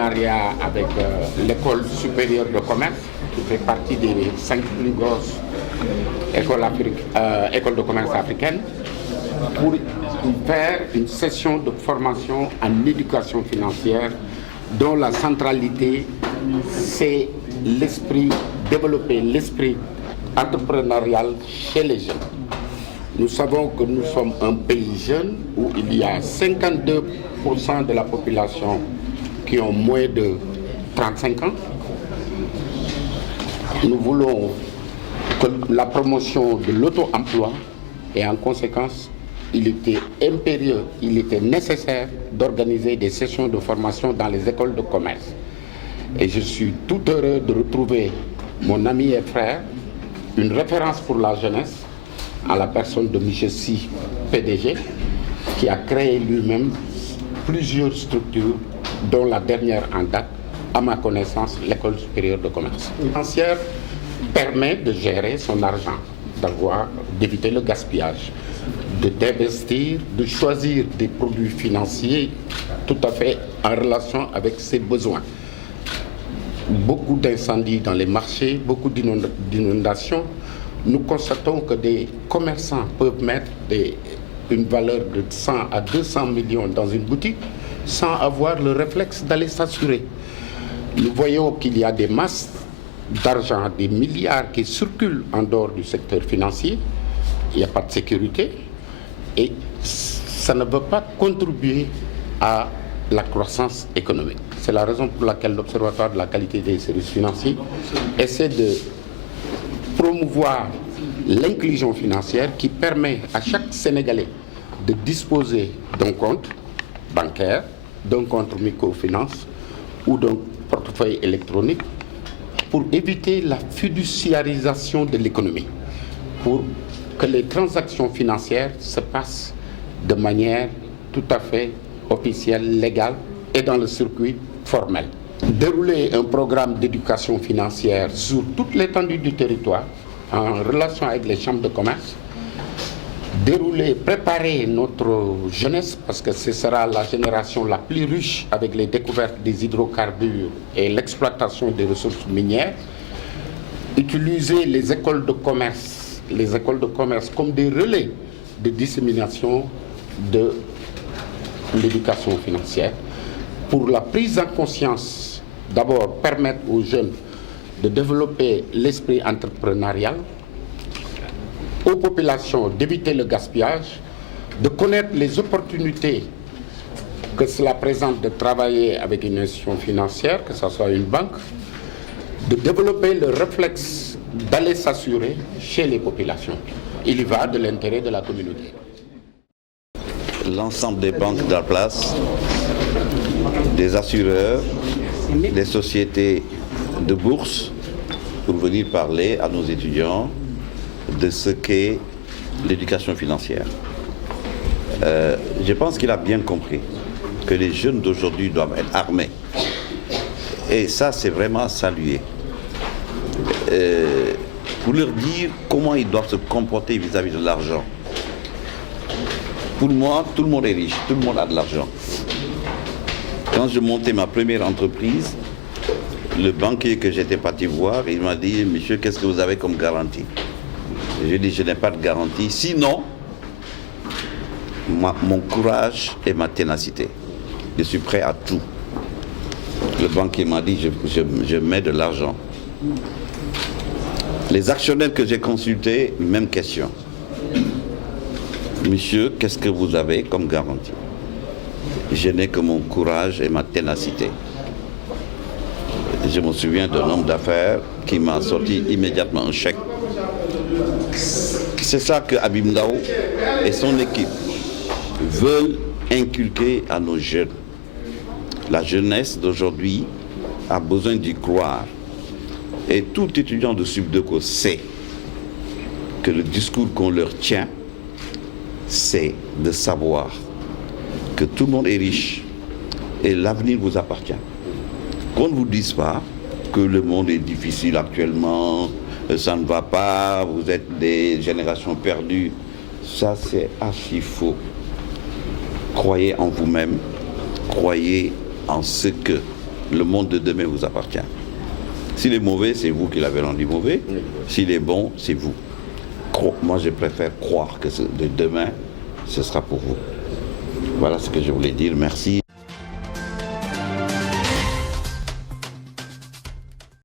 partenariat avec l'école supérieure de commerce, qui fait partie des 5 plus grosses écoles de commerce africaines, pour faire une session de formation en éducation financière dont la centralité, c'est développer l'esprit entrepreneurial chez les jeunes. Nous savons que nous sommes un pays jeune où il y a 52% de la population qui ont moins de 35 ans. Nous voulons que la promotion de l'auto-emploi et en conséquence, il était impérieux, il était nécessaire d'organiser des sessions de formation dans les écoles de commerce. Et je suis tout heureux de retrouver mon ami et frère, une référence pour la jeunesse, à la personne de M. Si, PDG, qui a créé lui-même plusieurs structures, dont la dernière en date, à ma connaissance, l'école supérieure de commerce. Financière permet de gérer son argent, d'éviter le gaspillage, d'investir, de choisir des produits financiers tout à fait en relation avec ses besoins. Beaucoup d'incendies dans les marchés, beaucoup d'inondations. Nous constatons que des commerçants peuvent mettre une valeur de 100 à 200 millions dans une boutique sans avoir le réflexe d'aller s'assurer. Nous voyons qu'il y a des masses d'argent, des milliards qui circulent en dehors du secteur financier. Il n'y a pas de sécurité et ça ne veut pas contribuer à la croissance économique. C'est la raison pour laquelle l'Observatoire de la qualité des services financiers essaie de promouvoir l'inclusion financière qui permet à chaque Sénégalais de disposer d'un compte bancaire, d'un compte microfinance ou d'un portefeuille électronique pour éviter la fiduciarisation de l'économie, pour que les transactions financières se passent de manière tout à fait officielle, légale et dans le circuit formel. Dérouler un programme d'éducation financière sur toute l'étendue du territoire en relation avec les chambres de commerce, préparer notre jeunesse parce que ce sera la génération la plus riche avec les découvertes des hydrocarbures et l'exploitation des ressources minières, utiliser les écoles de commerce comme des relais de dissémination de l'éducation financière pour la prise en conscience, d'abord permettre aux jeunes de développer l'esprit entrepreneurial, aux populations d'éviter le gaspillage, de connaître les opportunités que cela présente de travailler avec une institution financière, que ce soit une banque, de développer le réflexe d'aller s'assurer chez les populations. Il y va de l'intérêt de la communauté. L'ensemble des banques de la place, des assureurs, des sociétés de bourse, pour venir parler à nos étudiants de ce qu'est l'éducation financière. Je pense qu'il a bien compris que les jeunes d'aujourd'hui doivent être armés. Et ça, c'est vraiment à saluer. Pour leur dire comment ils doivent se comporter vis-à-vis de l'argent. Pour moi, tout le monde est riche, tout le monde a de l'argent. Quand je montais ma première entreprise, le banquier que j'étais parti voir, il m'a dit « Monsieur, qu'est-ce que vous avez comme garantie ?» J'ai dit « Je n'ai pas de garantie, sinon mon courage et ma ténacité. Je suis prêt à tout. » Le banquier m'a dit « Je mets de l'argent. » Les actionnaires que j'ai consultés, même question. « Monsieur, qu'est-ce que vous avez comme garantie ?» Je n'ai que mon courage et ma ténacité. Je me souviens d'un homme d'affaires qui m'a sorti immédiatement un chèque. C'est ça que Habib Ndao et son équipe veulent inculquer à nos jeunes. La jeunesse d'aujourd'hui a besoin d'y croire. Et tout étudiant de Subdeco sait que le discours qu'on leur tient, c'est de savoir que tout le monde est riche et l'avenir vous appartient. Qu'on ne vous dise pas que le monde est difficile actuellement, ça ne va pas, vous êtes des générations perdues. Ça, c'est archi faux. Croyez en vous-même, croyez en ce que le monde de demain vous appartient. S'il est mauvais, c'est vous qui l'avez rendu mauvais. S'il est bon, c'est vous. Moi, je préfère croire que de demain, ce sera pour vous. Voilà ce que je voulais dire. Merci.